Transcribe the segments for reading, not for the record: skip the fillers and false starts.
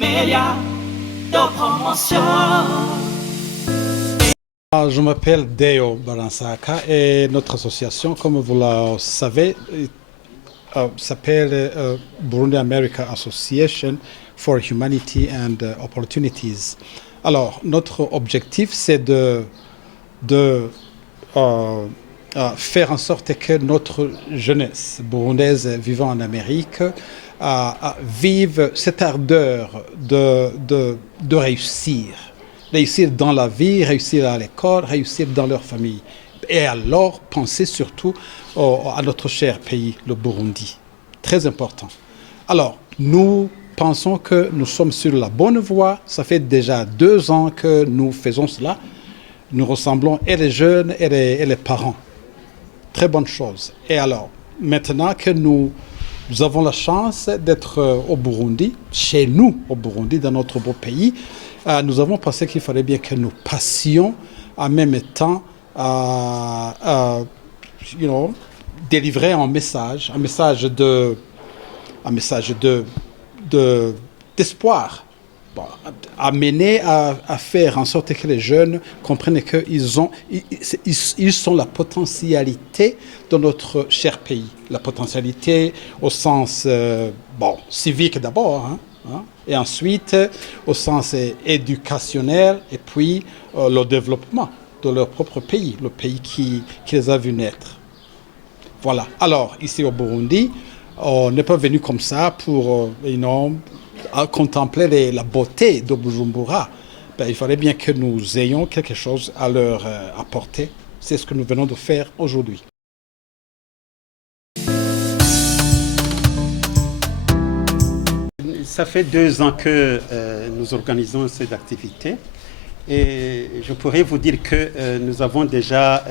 médias de promotion. Je m'appelle Deo Baransaka et notre association, comme vous le savez, s'appelle Burundi America Association for Humanity and Opportunities. Alors, notre objectif, c'est de faire en sorte que notre jeunesse burundaise vivant en Amérique vive cette ardeur de réussir. Réussir dans la vie, réussir à l'école, réussir dans leur famille. Et alors, penser surtout à notre cher pays, le Burundi. Très important. Alors, nous pensons que nous sommes sur la bonne voie. Ça fait déjà 2 ans que nous faisons cela. Nous ressemblons et les jeunes et les parents. Très bonne chose. Et alors, maintenant que nous avons la chance d'être au Burundi, chez nous au Burundi, dans notre beau pays, nous avons pensé qu'il fallait bien que nous passions en même temps délivrer un message d'espoir, amener à faire en sorte que les jeunes comprennent qu'ils sont la potentialité de notre cher pays. La potentialité au sens civique d'abord, et ensuite au sens éducationnel, et puis le développement de leur propre pays, le pays qui les a vus naître. Voilà. Alors, ici au Burundi, on n'est pas venu comme ça pour contempler la beauté de Bujumbura. Il fallait bien que nous ayons quelque chose à leur apporter. C'est ce que nous venons de faire aujourd'hui. Ça fait 2 ans que nous organisons ces activités et je pourrais vous dire que nous avons déjà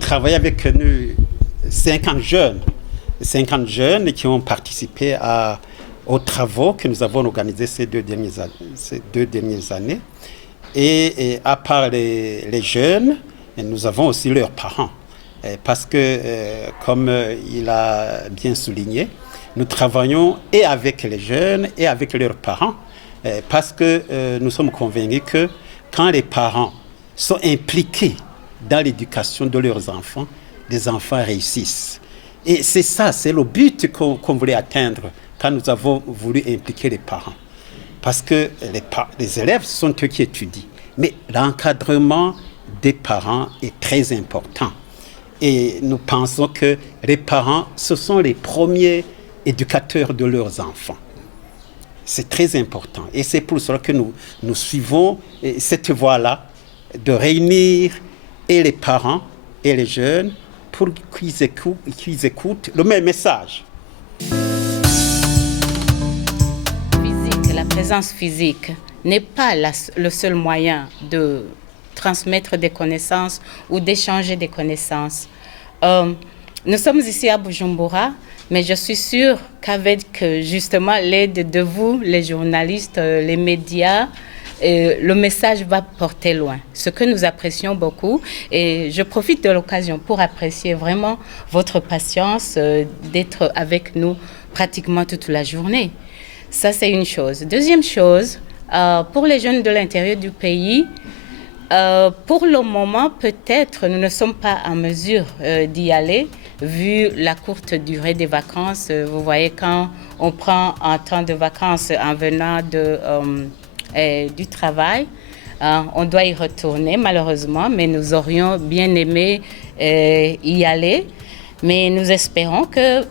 travaillé avec nous 50 jeunes qui ont participé aux travaux que nous avons organisés ces deux dernières années. Et à part les jeunes, nous avons aussi leurs parents. Parce que, comme il a bien souligné, nous travaillons et avec les jeunes et avec leurs parents, parce que nous sommes convaincus que quand les parents sont impliqués dans l'éducation de leurs enfants, les enfants réussissent. Et c'est ça, c'est le but qu'on voulait atteindre quand nous avons voulu impliquer les parents. Parce que les élèves sont eux qui étudient, mais l'encadrement des parents est très important. Et nous pensons que les parents, ce sont les premiers éducateurs de leurs enfants. C'est très important. Et c'est pour cela que nous suivons cette voie-là, de réunir et les parents et les jeunes pour qu'ils écoutent le même message. La présence physique n'est pas le seul moyen de transmettre des connaissances ou d'échanger des connaissances. Nous sommes ici à Bujumbura, mais je suis sûre qu'avec justement l'aide de vous, les journalistes, les médias, le message va porter loin, ce que nous apprécions beaucoup. Et je profite de l'occasion pour apprécier vraiment votre patience d'être avec nous pratiquement toute la journée. Ça, c'est une chose. Deuxième chose, pour les jeunes de l'intérieur du pays, pour le moment, peut-être, nous ne sommes pas en mesure d'y aller, vu la courte durée des vacances. Vous voyez, quand on prend un temps de vacances en venant du travail, on doit y retourner, malheureusement, mais nous aurions bien aimé y aller. Mais nous espérons que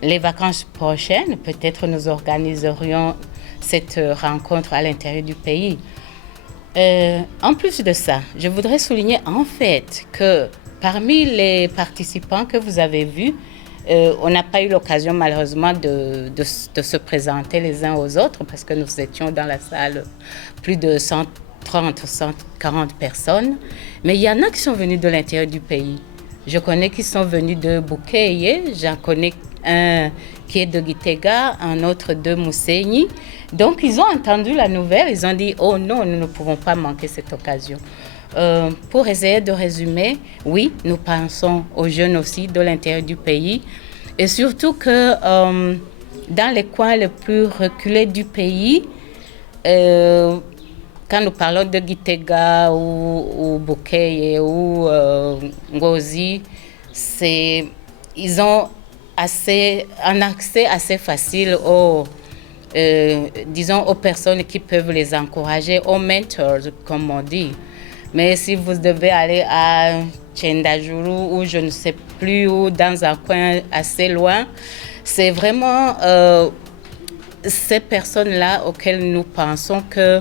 les vacances prochaines, peut-être nous organiserions cette rencontre à l'intérieur du pays. En plus de ça, je voudrais souligner en fait que parmi les participants que vous avez vus, on n'a pas eu l'occasion malheureusement de se présenter les uns aux autres parce que nous étions dans la salle plus de 130 ou 140 personnes. Mais il y en a qui sont venus de l'intérieur du pays. Je connais qui sont venus de Bukeye, j'en connais un qui est de Gitega, un autre de Mousseini. Donc, ils ont entendu la nouvelle, ils ont dit « Oh non, nous ne pouvons pas manquer cette occasion ». Pour essayer de résumer, oui, nous pensons aux jeunes aussi de l'intérieur du pays Et surtout que dans les coins les plus reculés du pays, quand nous parlons de Gitega ou Bokeye ou Ngozi, ils ont un accès assez facile disons aux personnes qui peuvent les encourager, aux mentors, comme on dit. Mais si vous devez aller à Tchendajuru ou je ne sais plus où, dans un coin assez loin, c'est vraiment ces personnes-là auxquelles nous pensons que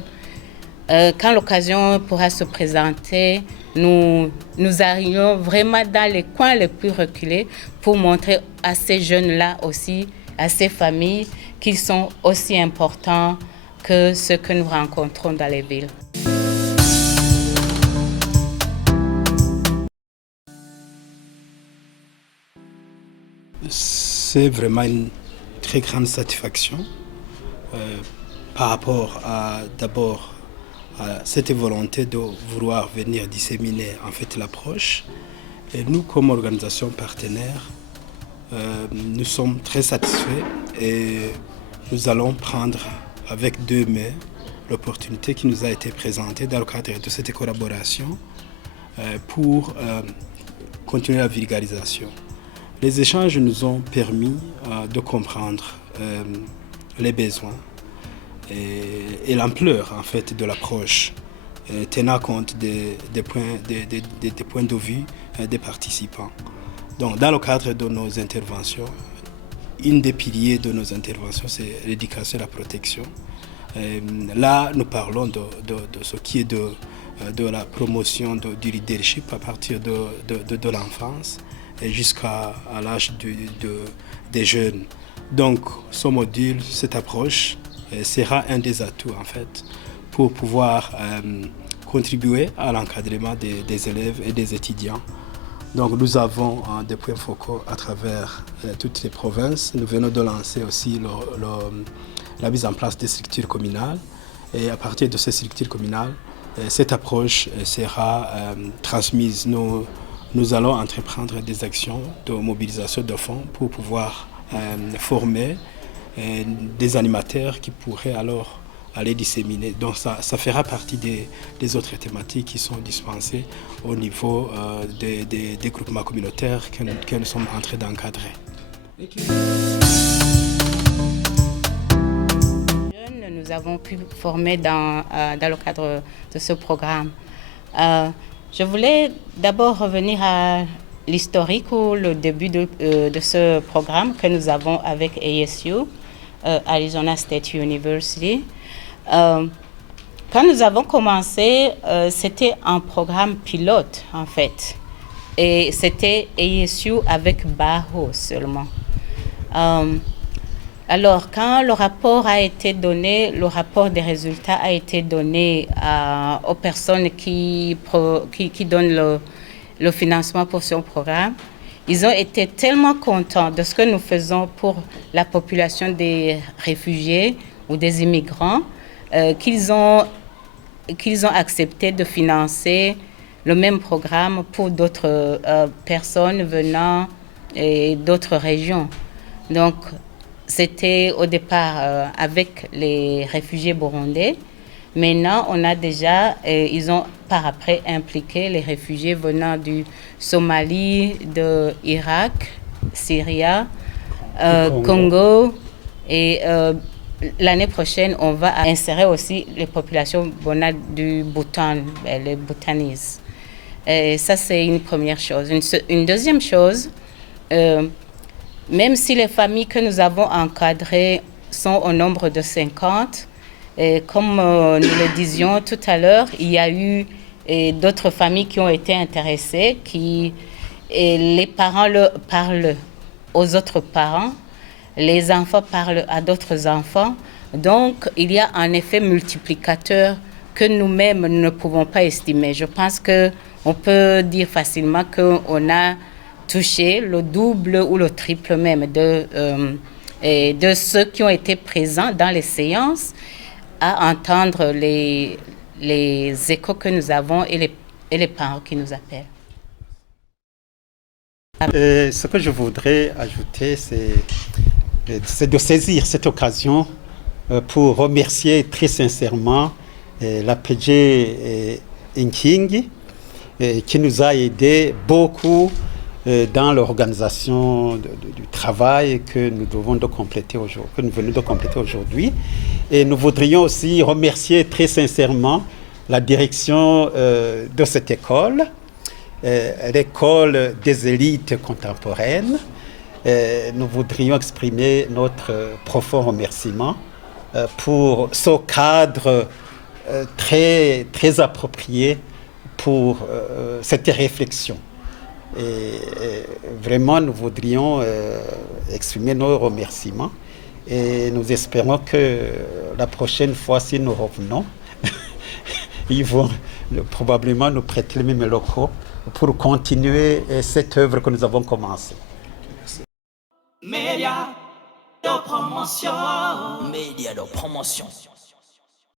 quand l'occasion pourra se présenter, nous arrivons vraiment dans les coins les plus reculés pour montrer à ces jeunes-là aussi, à ces familles, qu'ils sont aussi importants que ceux que nous rencontrons dans les villes. C'est vraiment une très grande satisfaction par rapport à d'abord à cette volonté de vouloir venir disséminer en fait l'approche. Et nous, comme organisation partenaire, nous sommes très satisfaits et nous allons prendre avec deux mains l'opportunité qui nous a été présentée dans le cadre de cette collaboration pour continuer la vulgarisation. Les échanges nous ont permis de comprendre les besoins et l'ampleur en fait de l'approche, tenant compte des points de vue des participants. Donc, dans le cadre de nos interventions, une des piliers de nos interventions, c'est l'éducation et la protection. Là, nous parlons de ce qui est de la promotion du leadership à partir de l'enfance jusqu'à l'âge des jeunes. Donc, ce module, cette approche, sera un des atouts en fait pour pouvoir contribuer à l'encadrement des élèves et des étudiants. Donc nous avons des points focaux à travers toutes les provinces. Nous venons de lancer aussi la mise en place des structures communales. Et à partir de ces structures communales, cette approche sera transmise. Nous allons entreprendre des actions de mobilisation de fonds pour pouvoir former des animateurs qui pourraient alors aller disséminer. Donc ça fera partie des autres thématiques qui sont dispensées au niveau des groupements communautaires que nous sommes en train d'encadrer. Nous avons pu former dans le cadre de ce programme. Je voulais d'abord revenir à l'historique ou le début de ce programme que nous avons avec ASU, Arizona State University. Quand nous avons commencé, c'était un programme pilote en fait. Et c'était ASU avec Baho seulement. Alors, quand le rapport a été donné, le rapport des résultats a été donné aux personnes qui donnent le financement pour ce programme, ils ont été tellement contents de ce que nous faisons pour la population des réfugiés ou des immigrants qu'ils ont accepté de financer le même programme pour d'autres personnes venant d'autres régions. Donc, c'était au départ avec les réfugiés burundais. Maintenant, on a déjà, ils ont par après impliqué les réfugiés venant du Somalie, de Irak, Syrie, Congo. Et l'année prochaine, on va insérer aussi les populations venant du Bhoutan, les Bhoutanese. Et ça, c'est une première chose. Une deuxième chose, même si les familles que nous avons encadrées sont au nombre de 50, et comme nous le disions tout à l'heure, il y a eu d'autres familles qui ont été intéressées, les parents parlent aux autres parents, les enfants parlent à d'autres enfants. Donc, il y a un effet multiplicateur que nous-mêmes ne pouvons pas estimer. Je pense qu'on peut dire facilement qu'on a touché le double ou le triple même de ceux qui ont été présents dans les séances à entendre les échos que nous avons et les parents qui nous appellent. Ce que je voudrais ajouter, c'est de saisir cette occasion pour remercier très sincèrement l'APG Inking qui nous a aidé beaucoup dans l'organisation du travail que nous venons de compléter aujourd'hui. Et nous voudrions aussi remercier très sincèrement la direction de cette école, l'école des élites contemporaines. Nous voudrions exprimer notre profond remerciement pour ce cadre très, très approprié pour cette réflexion. Et vraiment, nous voudrions exprimer nos remerciements et nous espérons que la prochaine fois, si nous revenons, ils vont probablement nous prêter les mêmes locaux pour continuer cette œuvre que nous avons commencée. Média de promotion. Média de promotion.